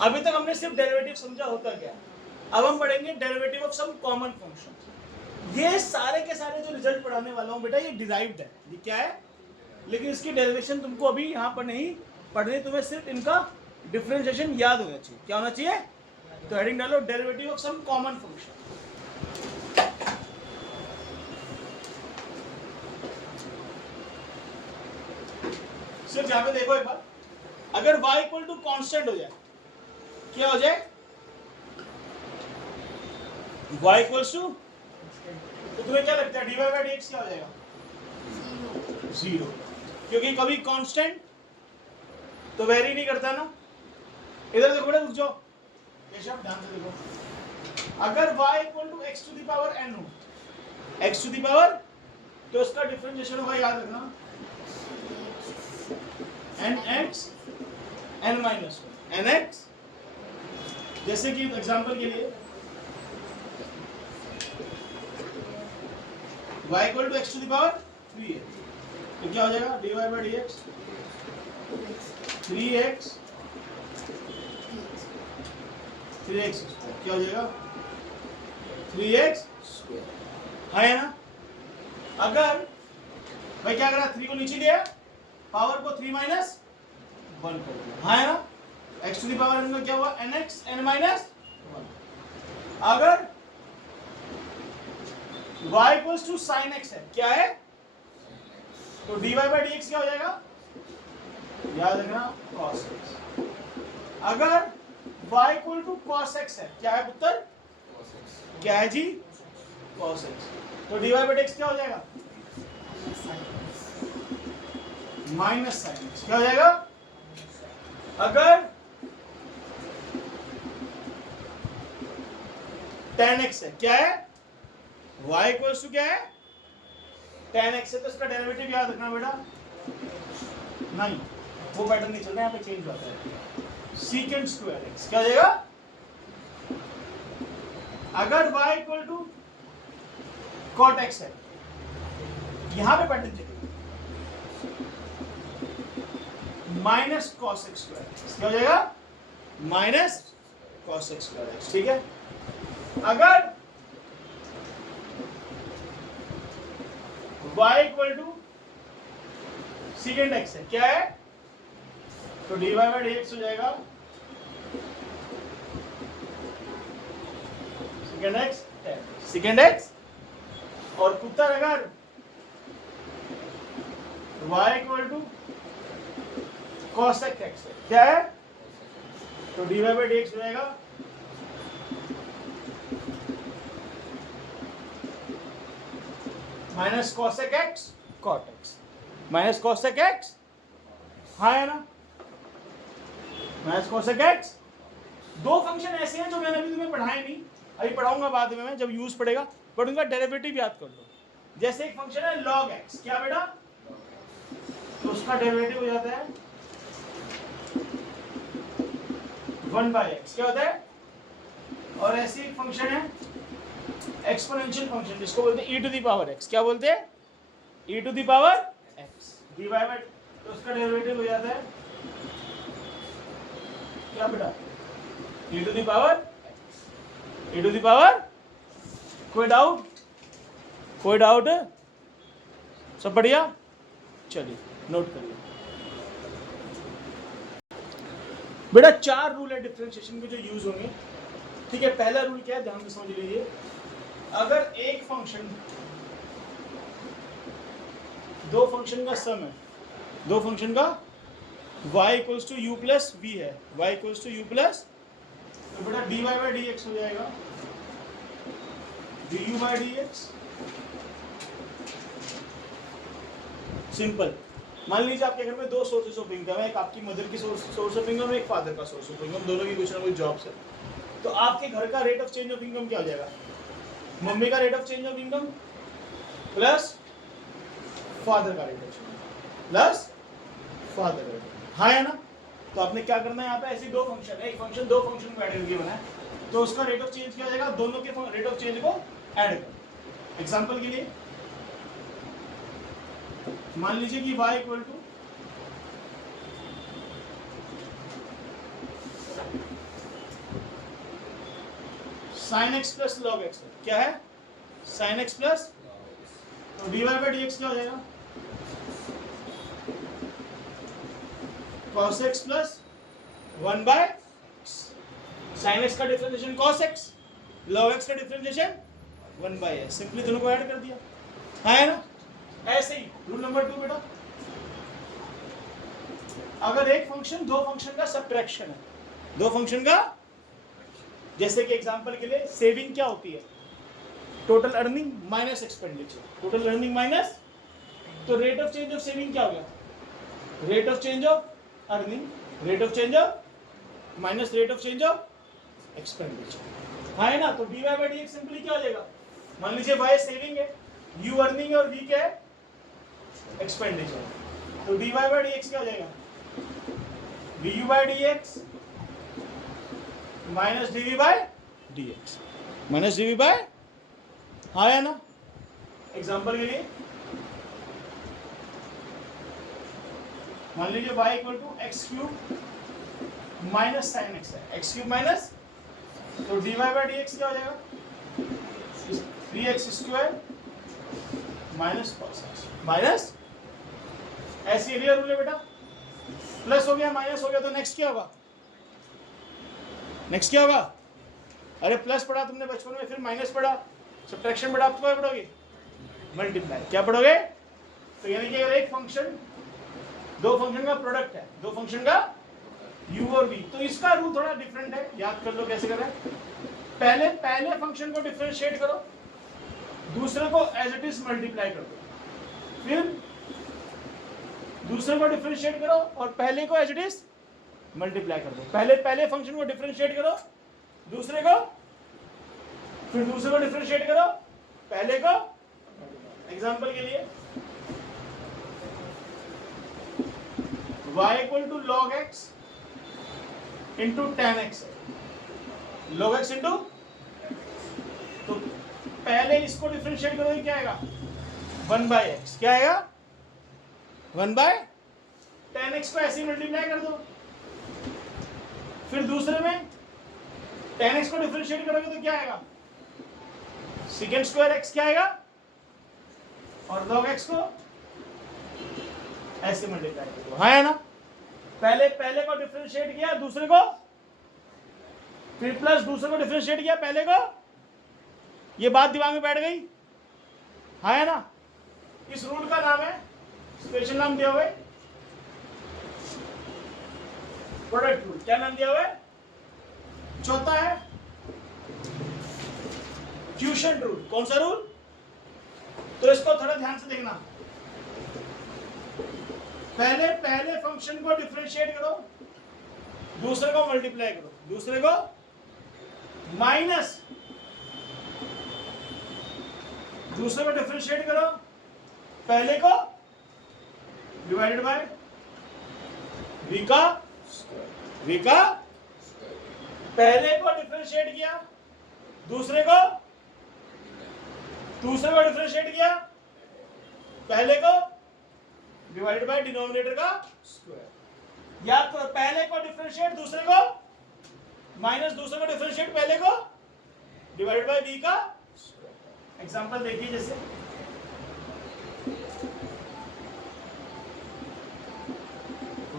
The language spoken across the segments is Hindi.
अभी तक हमने सिर्फ डेरिवेटिव समझा होता क्या, अब हम पढ़ेंगे derivative of some common function. ये सारे के सारे जो रिजल्ट पढ़ाने वाला हूँ बेटा ये डिराइव्ड है, ये क्या है, लेकिन इसकी डेरिवेशन तुमको अभी यहाँ पर नहीं पढ़नी, तुम्हें सिर्फ इनका डिफरेंशिएशन याद होना चाहिए। क्या होना चाहिए, तो हेडिंग डालो derivative of some common function. सिर्फ यहाँ पे देखो एक बार, अगर y इक्वल टू कॉन्स्टेंट हो जाए, क्या हो जाए, y इक्वल्स टू, तो तुम्हें क्या लगता है dy बाई dx क्या हो जाएगा, 0, क्योंकि कभी कांस्टेंट तो वेरी नहीं करता ना। इधर देखो बेटा, रुक जाओ, ये शब्द ध्यान से देखो, अगर y equal to x to the power n हो, x टू द पावर, तो इसका डिफरेंशिएशन होगा, याद रखना, nx n माइनस nx, जैसे कि एग्जांपल के लिए y equal to x to the power 3 है, तो क्या हो जाएगा dy बाई dx 3x क्या हो जाएगा 3x स्क्वायर, है ना। अगर भाई क्या करा, 3 को नीचे लिया, पावर को 3 माइनस 1 कर दिया, है ना, x to the power n में क्या हुआ nx n माइनस 1। अगर y equals to sine x है, क्या है, तो dy बाई dx क्या हो जाएगा, याद रखना cos x। अगर y equal to cos x है, क्या है पुत्र, क्या है जी, cos x, तो dy बाई dx क्या हो जाएगा, माइनस साइन x, क्या हो जाएगा। अगर tan x है, क्या है, y इक्वल्स टू क्या है, tan x है, तो इसका डेरिवेटिव याद रखना बेटा, नहीं वो पैटर्न नहीं चल रहा, यहाँ पे चेंज होता है, सीकेंट स्क्वायर x, क्या हो जाएगा। अगर y equal to cot x है, यहां पे पैटर्न चलेगा, माइनस cos x स्क्वायर, क्या हो जाएगा, माइनस cos x स्क्वायर, ठीक है। अगर y equal to secant x है, क्या है, तो dy बाई dx हो जाएगा सीकेंट x, और पुत्र अगर y equal to cosec x है, क्या है, तो dy बाई dx हो जाएगा minus cosec x cot x, minus cosec x, हाँ है ना, माइनस cosec x। दो फंक्शन ऐसे हैं जो मैंने अभी तुम्हें पढ़ाए नहीं, अभी पढ़ाऊंगा बाद में, मैं जब यूज पड़ेगा, बट उनका डेरिवेटिव याद कर लो। जैसे एक फंक्शन है log x, क्या बेटा, तो उसका डेरिवेटिव हो जाता है 1 बाई एक्स, क्या होता है। और ऐसी एक फंक्शन है एक्सपोनेंशियल फंक्शन, जिसको बोलते हैं e to the power x, क्या बोलते हैं, e to the power x dy by, तो उसका डेरिवेटिव हो जाता है क्या बेटा, e to the power x, e to the power. कोई डाउट, कोई डाउट, सब बढ़िया, चलिए नोट करिए बेटा। 4 रूल है डिफरेंशिएशन के जो यूज होंगे, ठीक है। पहला रूल क्या है, ध्यान से समझ लीजिए, अगर एक फंक्शन, दो फंक्शन का सम है, दो फंक्शन का y equals to u plus v है, y equals to u plus, तो बेटा dy बाई dx हो जाएगा du बाई dx, सिंपल। मान लीजिए आपके घर में दो सोर्सेस ऑफ इनकम है, एक आपकी मदर की सोर्स ऑफ इनकम, एक फादर का सोर्स ऑफ इनकम, दोनों की कुछ ना कुछ जॉब्स है। तो आपके घर का rate of change of income क्या हो जाएगा, मम्मी का rate of change of income plus father का rate of change plus father का रेट, हाँ है ना। तो आपने क्या करना है, यहाँ पे ऐसी दो फंक्शन है, एक फंक्शन दो फंक्शन को ऐड करके बना है, तो उसका रेट ऑफ चेंज क्या हो जाएगा, दोनों के रेट ऑफ चेंज को ऐड कर। एग्जाम्पल के लिए मान लीजिए कि y equal to sine x plus log x है। क्या है? साइन एक्स प्लस, तो d y by d x क्या हो जाएगा? cos x plus 1 by sine x का differentiation cos x, log x का डिफरेंशिएशन 1 बाय x। सिंपली दोनों को ऐड कर दिया, हाँ है ना? ऐसे ही रूल नंबर 2 बेटा, अगर एक फंक्शन दो फंक्शन का सब्ट्रैक्शन है, दो फंक्शन का, जैसे कि एग्जांपल के लिए सेविंग क्या होती है? Total earning minus expenditure, total earning minus, तो rate of change of saving क्या हो गया? Rate of change of earning, rate of change of minus rate of change of expenditure, हाँ है ना? तो d y by d x simply क्या हो जाएगा? मान लीजिए वाई सेविंग है, यू अर्निंग है और वी क्या है? एक्सपेंडिचर। तो d y by d x क्या हो जाएगा? D u by d x minus d v by d x, minus d v by, हाँ है ना? एग्जाम्पल के लिए मान लीजिए y equal to x cube minus sine x है, एक्स क्यूब माइनस, तो d y by d x क्या हो जाएगा? 3x square minus cos x, minus, ऐसी एरिया रूल है बेटा, प्लस हो गया माइनस हो गया, तो नेक्स्ट क्या होगा? नेक्स्ट क्या होगा? अरे प्लस पढ़ा तुमने बचपन में, फिर माइनस पढ़ा, सब्ट्रैक्शन पढ़ा, आप क्या पढ़ोगे? मल्टीप्लाई। क्या पढ़ोगे? तो यानी कि अगर एक फंक्शन दो फंक्शन का प्रोडक्ट है, दो फंक्शन का u और v, तो इसका रूल थोड़ा डिफरेंट है, याद कर लो कैसे करें। पहले फंक्शन को डिफरेंशिएट करो, दूसरे को एज इट इज मल्टीप्लाई कर दो, फिर दूसरे को डिफरेंशिएट करो और पहले को एज इट इज मल्टीप्लाई कर दो। पहले फंक्शन को डिफरेंशिएट करो, दूसरे को, फिर दूसरे को डिफरेंशिएट करो, पहले को। एग्जांपल के लिए y equal to log x into tan x, log x into, तो पहले इसको डिफरेंशिएट करोगे क्या आएगा? 1 बाय एक्स, क्या आएगा? 1 बाय tan x को ऐसे ही मल्टीप्लाई कर दो, फिर दूसरे में tan x को डिफरेंशिएट करोगे तो क्या आएगा? सेकेंड स्क्वायर x क्या आएगा? और log x को ऐसे मल्टीप्लाई कर दो, हाँ है ना? पहले को डिफरेंशिएट किया, दूसरे को, फिर प्लस दूसरे को डिफरेंशिएट किया, पहले को। ये बात दिमाग में बैठ गई, हाँ है ना? इस रूल का नाम है, स्पेशल नाम दिया हुआ है प्रोडक्ट रूल। क्या नाम दिया हुआ है? चौथा है क्वोशिएंट रूल। कौन सा रूल? तो इसको थोड़ा ध्यान से देखना। पहले फंक्शन को डिफरेंशिएट करो, दूसरे को मल्टीप्लाई करो, दूसरे को माइनस, दूसरे को डिफरेंशिएट करो, पहले को डिवाइडेड बाय v का, पहले को डिफरेंशिएट किया, दूसरे को डिफरेंशिएट किया, पहले को डिवाइडेड बाय डिनोमिनेटर का स्क्वायर। या तो पहले को डिफरेंशिएट, दूसरे को माइनस, दूसरे को डिफरेंशिएट, पहले को डिवाइडेड बाय v का स्क्वायर। एग्जांपल देखिए, जैसे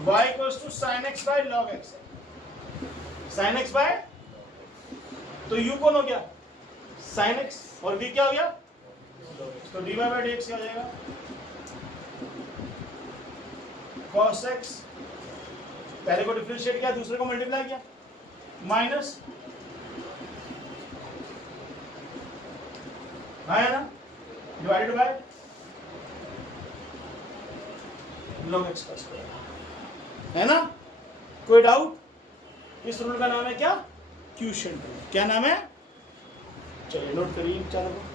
y equals to sin x by log x, sin x by, तो u कौन हो गया? sin x, और v क्या हो गया? log x। तो dy बाय dx क्या हो जाएगा? cos x, पहले को डिफरेंशिएट किया, दूसरे को मल्टीप्लाई किया, माइनस, है ना, डिवाइडेड बाय log x का स्क्वायर, है ना? कोई डाउट? इस रूल का नाम है क्या? Quotient rule. क्या नाम है? चलिए नोट करिए चारों को।